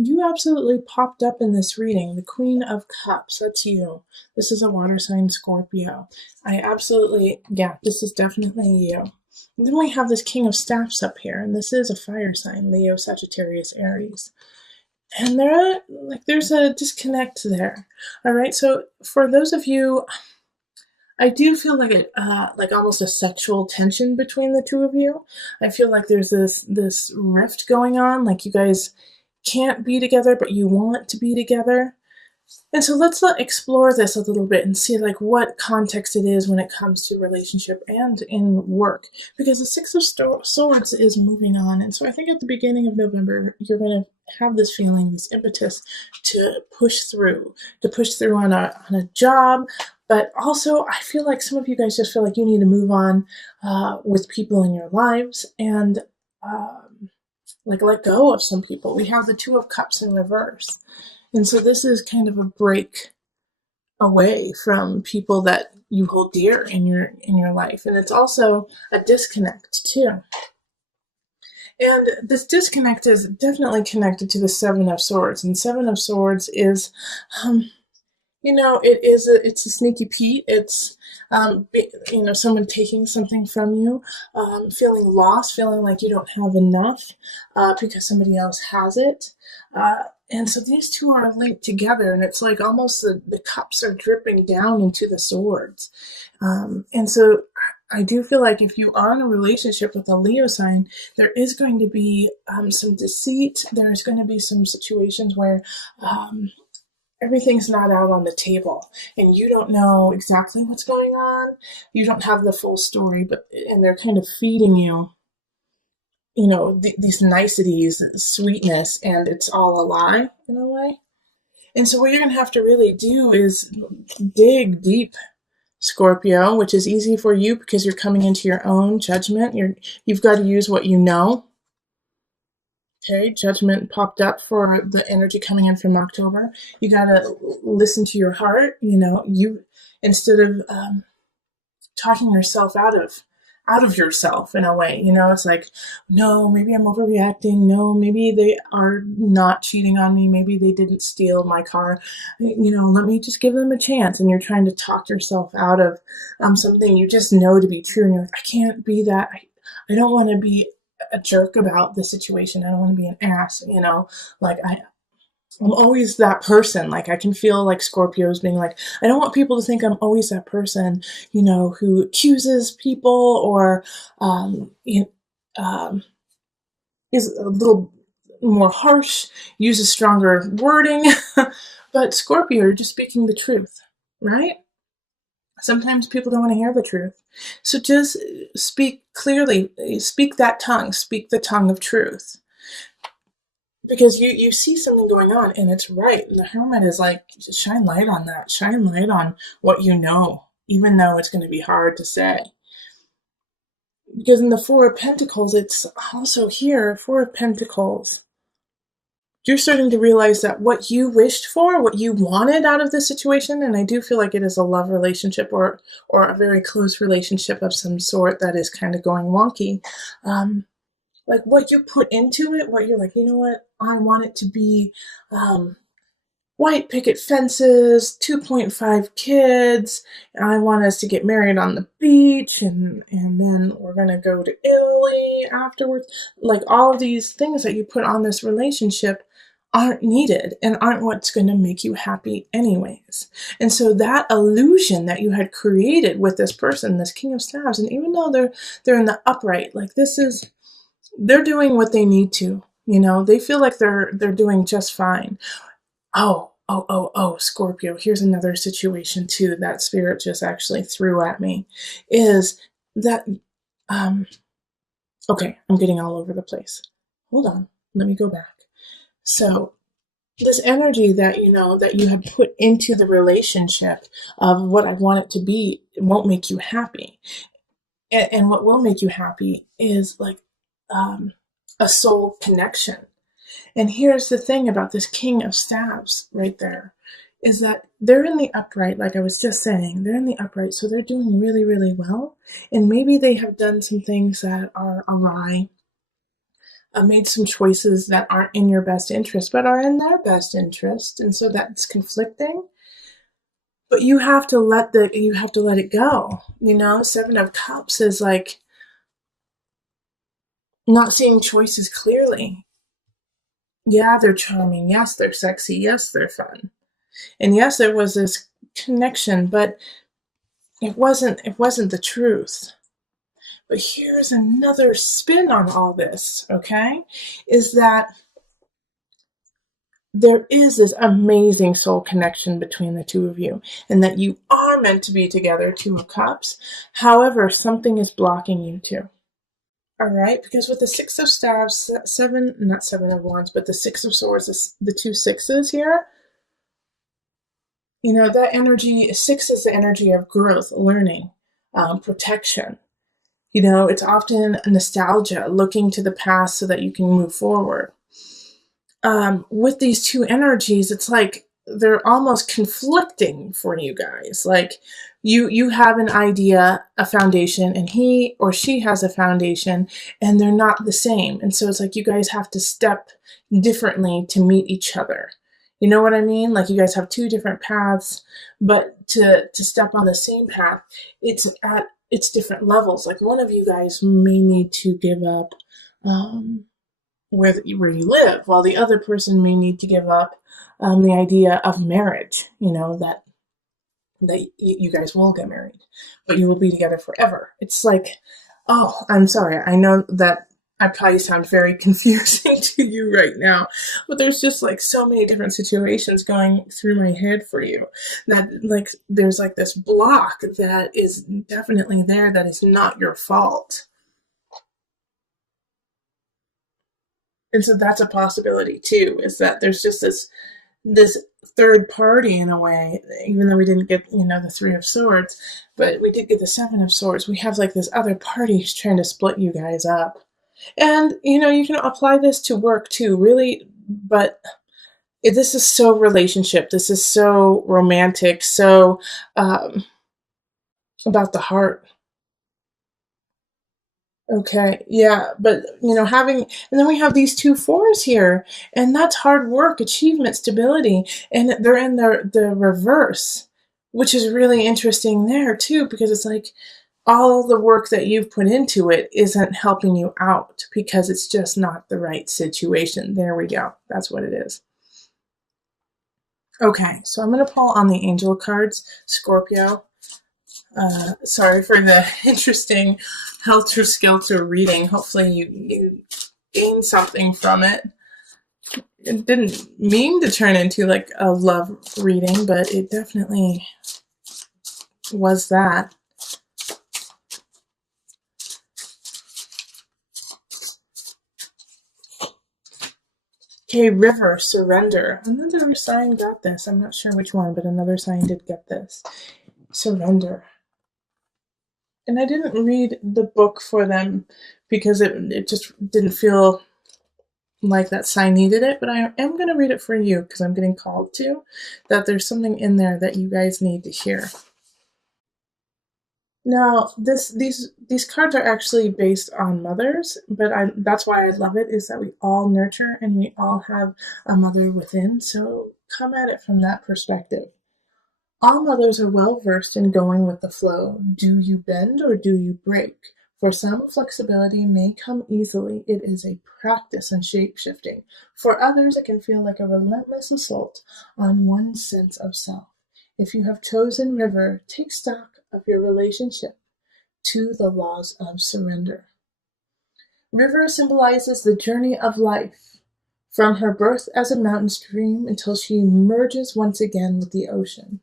You absolutely popped up in this reading. The Queen of Cups, that's you. This is a water sign Scorpio. I absolutely, yeah, this is definitely you. And then we have this King of Staffs up here, and this is a fire sign, Leo, Sagittarius, Aries. And there's a disconnect there. All right, so for those of you, I do feel like like almost a sexual tension between the two of you. I feel like there's this rift going on, like you guys can't be together, but you want to be together. And so let's explore this a little bit and see like what context it is when it comes to relationship and in work, because the Six of Swords is moving on. And so I think at the beginning of November, you're going to have this feeling, this impetus to push through, on a job. But also, I feel like some of you guys just feel like you need to move on with people in your lives and like let go of some people. We have the Two of Cups in reverse. And so this is kind of a break away from people that you hold dear in your life. And it's also a disconnect too. And this disconnect is definitely connected to the Seven of Swords. And Seven of Swords is it's a sneaky Pete. It's, someone taking something from you, feeling lost, feeling like you don't have enough because somebody else has it. And so these two are linked together, and it's like almost the cups are dripping down into the swords. And so I do feel like if you are in a relationship with a Leo sign, there is going to be some deceit. There's going to be some situations where everything's not out on the table and you don't know exactly what's going on. You don't have the full story, and they're kind of feeding you, these niceties, sweetness, and it's all a lie in a way. And so what you're going to have to really do is dig deep, Scorpio, which is easy for you because you're coming into your own judgment. You've got to use what you know. Okay, judgment popped up for the energy coming in from October. You gotta listen to your heart. You instead of talking yourself out of yourself in a way. It's like, no, maybe I'm overreacting. No, maybe they are not cheating on me. Maybe they didn't steal my car. Let me just give them a chance. And you're trying to talk yourself out of something you just know to be true. And you're like, I can't be that. I don't want to be a jerk about the situation. I don't want to be an ass, like I'm always that person. Like I can feel like Scorpios being like, I don't want people to think I'm always that person, who accuses people or is a little more harsh, uses stronger wording. But Scorpio, you're just speaking the truth, right? Sometimes people don't want to hear the truth. So just speak clearly, speak that tongue, speak the tongue of truth. Because you see something going on and it's right. And the Hermit is like, shine light on that. Shine light on what you know, even though it's going to be hard to say. Because in the Four of Pentacles, it's also here, Four of Pentacles. You're starting to realize that what you wished for, what you wanted out of this situation, and I do feel like it is a love relationship or a very close relationship of some sort that is kind of going wonky. Like what you put into it, what you're like, you know what, I want it to be white picket fences, 2.5 kids. I want us to get married on the beach and then we're going to go to Italy afterwards. Like all of these things that you put on this relationship aren't needed and aren't what's going to make you happy anyways. And so that illusion that you had created with this person, this King of Staves, and even though they're in the upright, like they're doing what they need to, they feel like they're doing just fine. Oh, Scorpio, here's another situation too that Spirit just actually threw at me, is that, okay, I'm getting all over the place. Hold on, let me go back. So this energy that, that you have put into the relationship of what I want it to be, it won't make you happy. And what will make you happy is like a soul connection. And here's the thing about this King of Staves right there, is that they're in the upright, like I was just saying, they're in the upright, so they're doing really, really well. And maybe they have done some things that are awry. made some choices that aren't in your best interest, but are in their best interest, and so that's conflicting. But you have to let it go. Seven of Cups is like not seeing choices clearly. Yeah, they're charming. Yes, they're sexy. Yes, they're fun. And yes, there was this connection, but it wasn't the truth. But here's another spin on all this, okay? Is that there is this amazing soul connection between the two of you, and that you are meant to be together, Two of Cups. However, something is blocking you too. All right, because with the Six of Staves, not Seven of Wands, but the Six of Swords, the two sixes here, that energy, six is the energy of growth, learning, protection. It's often nostalgia, looking to the past so that you can move forward. With these two energies, it's like they're almost conflicting for you guys. Like you have an idea, a foundation, and he or she has a foundation, and they're not the same. And so it's like you guys have to step differently to meet each other. You know what I mean? Like you guys have two different paths, but to step on the same path, it's different levels. Like one of you guys may need to give up where you live, while the other person may need to give up the idea of marriage. That you guys will get married, but you will be together forever. It's like, oh, I'm sorry. I know that I probably sound very confusing to you right now, but there's just like so many different situations going through my head for you that like there's like this block that is definitely there that is not your fault. And so that's a possibility too, is that there's just this third party in a way, even though we didn't get, the Three of Swords, but we did get the Seven of Swords. We have like this other party who's trying to split you guys up. And, you can apply this to work too, really, but this is so relationship. This is so romantic, so about the heart. Okay, yeah, but and then we have these two fours here, and that's hard work, achievement, stability, and they're in the reverse, which is really interesting there too, because it's like all the work that you've put into it isn't helping you out because it's just not the right situation. There we go. That's what it is. Okay, so I'm going to pull on the angel cards, Scorpio. Sorry for the interesting helter-skelter reading. Hopefully you gain something from it. It didn't mean to turn into like a love reading, but it definitely was that. Okay, River, Surrender. Another sign got this. I'm not sure which one, but another sign did get this. Surrender. And I didn't read the book for them because it just didn't feel like that sign needed it, but I am going to read it for you because I'm getting called to, that there's something in there that you guys need to hear. Now, these cards are actually based on mothers, but that's why I love it, is that we all nurture and we all have a mother within, so come at it from that perspective. All mothers are well versed in going with the flow. Do you bend or do you break? For some, flexibility may come easily. It is a practice in shape-shifting. For others, it can feel like a relentless assault on one's sense of self. If you have chosen River, take stock of your relationship to the laws of surrender. River symbolizes the journey of life, from her birth as a mountain stream until she merges once again with the ocean.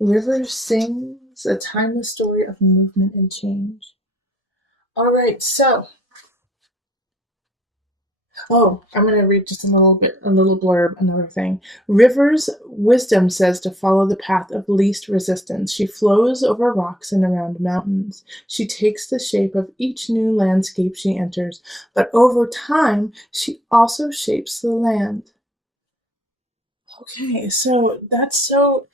River sings a timeless story of movement and change. All right, so I'm going to read just a little blurb, another thing. River's wisdom says to follow the path of least resistance. She flows over rocks and around mountains. She takes the shape of each new landscape she enters, but over time, she also shapes the land. Okay, so that's so...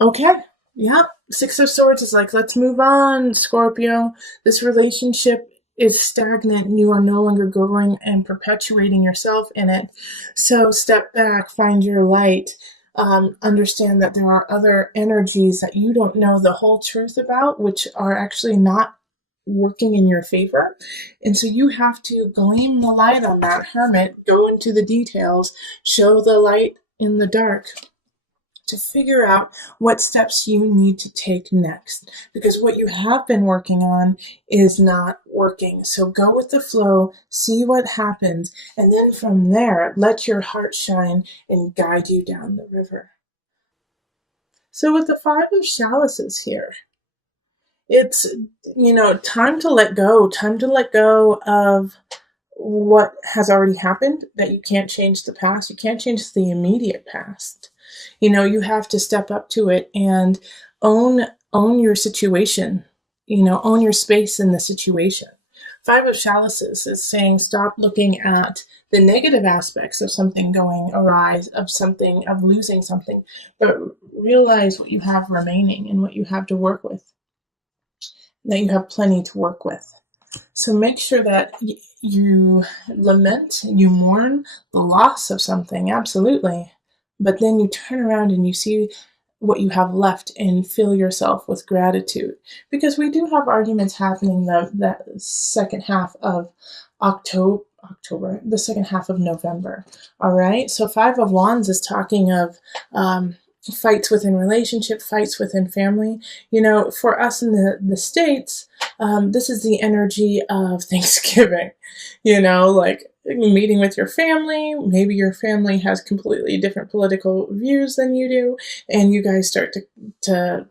Okay, yeah. Six of Swords is like, let's move on, Scorpio. This relationship is stagnant and you are no longer growing and perpetuating yourself in it. So step back, find your light, understand that there are other energies that you don't know the whole truth about, which are actually not working in your favor. And so you have to gleam the light on that, hermit, go into the details, show the light in the dark, to figure out what steps you need to take next, because what you have been working on is not working. So go with the flow, see what happens, and then from there, let your heart shine and guide you down the river. So with the Five of Chalices here, it's, time to let go of what has already happened, that you can't change the past. You can't change the immediate past. You have to step up to it and own your situation, own your space in the situation. Five of Chalices is saying stop looking at the negative aspects of something going awry, of losing something, but realize what you have remaining and what you have to work with, that you have plenty to work with. So make sure that you lament, you mourn the loss of something, absolutely. But then you turn around and you see what you have left and fill yourself with gratitude. Because we do have arguments happening that second half of October, the second half of November. All right. So Five of Wands is talking of fights within relationship, fights within family. For us in the States, this is the energy of Thanksgiving, like meeting with your family. Maybe your family has completely different political views than you do, and you guys start to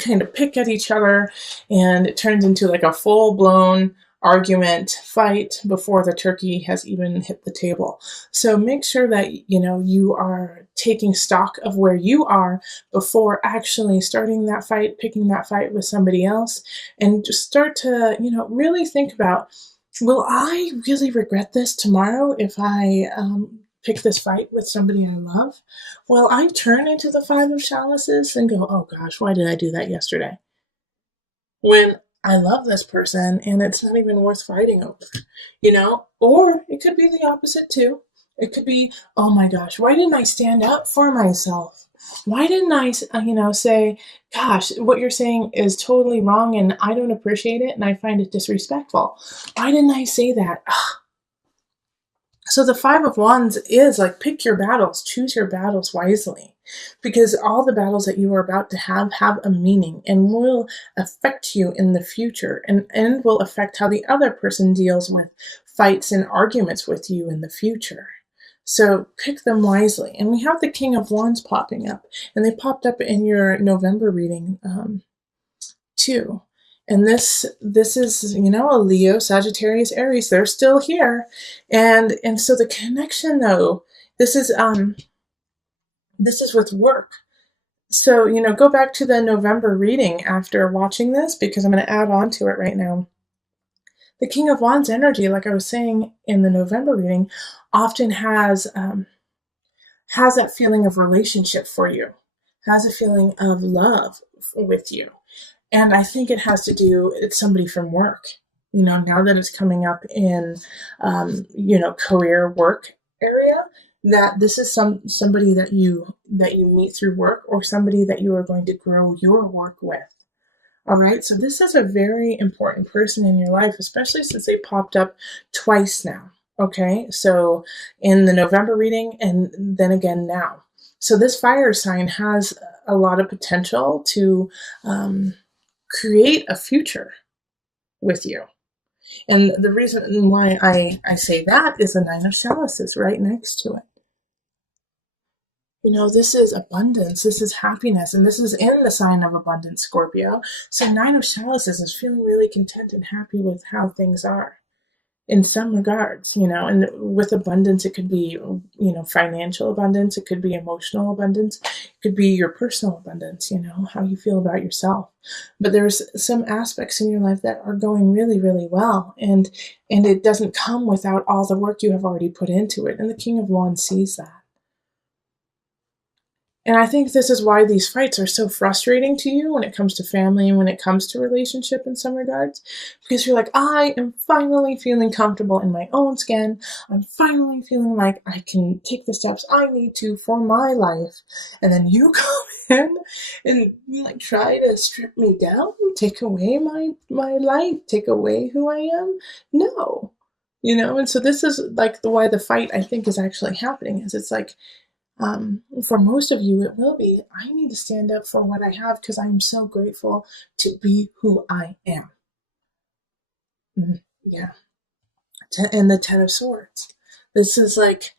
kind of pick at each other, and it turns into like a full-blown argument, fight before the turkey has even hit the table. So make sure that you are taking stock of where you are before actually starting that fight, picking that fight with somebody else, and just start to really think about, will I really regret this tomorrow if I pick this fight with somebody I love? Will I turn into the Five of Chalices and go, oh gosh, why did I do that yesterday, when I love this person and it's not even worth fighting over, Or it could be the opposite too. It could be, oh my gosh, why didn't I stand up for myself? Why didn't I, say, gosh, what you're saying is totally wrong and I don't appreciate it and I find it disrespectful. Why didn't I say that? So the Five of Wands is like, pick your battles, choose your battles wisely, because all the battles that you are about to have a meaning and will affect you in the future, and will affect how the other person deals with fights and arguments with you in the future. So pick them wisely. And we have the King of Wands popping up, and they popped up in your November reading too. And this is, a Leo, Sagittarius, Aries. They're still here. And so the connection though, this is with work. So, go back to the November reading after watching this, because I'm going to add on to it right now. The King of Wands energy, like I was saying in the November reading, often has that feeling of relationship for you, has a feeling of love with you. And I think it has to do, it's somebody from work, now that it's coming up in, career work area, that this is somebody that you meet through work, or somebody that you are going to grow your work with. All right. So this is a very important person in your life, especially since they popped up twice now. Okay. So in the November reading, and then again now. So this fire sign has a lot of potential to, create a future with you. And the reason why I say that is the Nine of Chalices right next to it. This is abundance, this is happiness, and this is in the sign of abundance, Scorpio. So Nine of Chalices is feeling really content and happy with how things are in some regards, and with abundance, it could be, financial abundance, it could be emotional abundance, it could be your personal abundance, how you feel about yourself. But there's some aspects in your life that are going really, really well, and it doesn't come without all the work you have already put into it. And the King of Wands sees that. And I think this is why these fights are so frustrating to you when it comes to family and when it comes to relationship in some regards. Because you're like, I am finally feeling comfortable in my own skin. I'm finally feeling like I can take the steps I need to for my life. And then you come in and you like try to strip me down, take away my light, take away who I am. No. And so this is like why the fight I think is actually happening is it's like, for most of you, it will be, I need to stand up for what I have because I'm so grateful to be who I am. Yeah. And the Ten of Swords. This is like,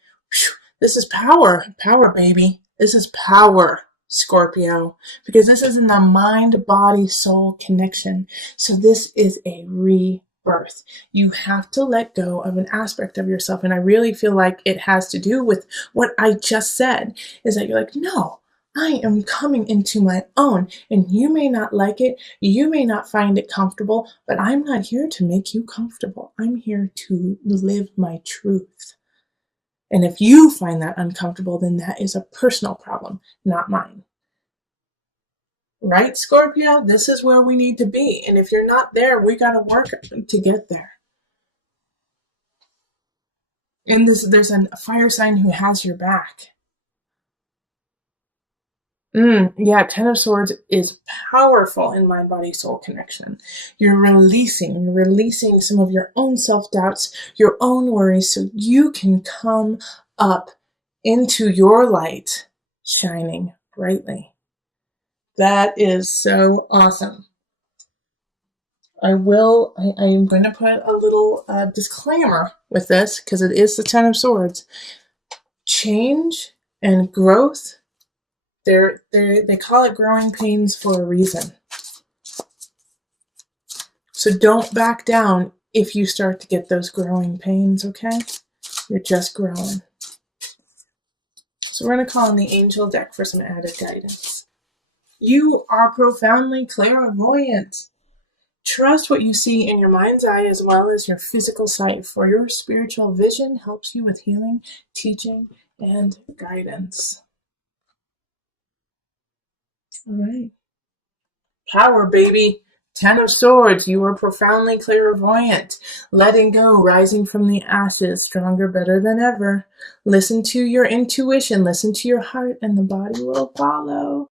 this is power. Power, baby. This is power, Scorpio. Because this is in the mind, body, soul connection. So this is a rebirth. You have to let go of an aspect of yourself. And I really feel like it has to do with what I just said, is that you're like, no, I am coming into my own, and you may not like it, you may not find it comfortable, but I'm not here to make you comfortable. I'm here to live my truth. And if you find that uncomfortable, then that is a personal problem, not mine. Right, Scorpio? This is where we need to be. And if you're not there, we got to work to get there. And there's a fire sign who has your back. Yeah, Ten of Swords is powerful in mind, body, soul connection. You're releasing some of your own self-doubts, your own worries, so you can come up into your light, shining brightly. That is so awesome. I am going to put a little disclaimer with this, because it is the Ten of Swords. Change and growth, they call it growing pains for a reason. So don't back down if you start to get those growing pains, okay? You're just growing. So we're going to call in the angel deck for some added guidance. You are profoundly clairvoyant. Trust what you see in your mind's eye as well as your physical sight, for your spiritual vision helps you with healing, teaching, and guidance. All right. Power, baby. Ten of Swords, you are profoundly clairvoyant. Letting go, rising from the ashes, stronger, better than ever. Listen to your intuition, listen to your heart, and the body will follow.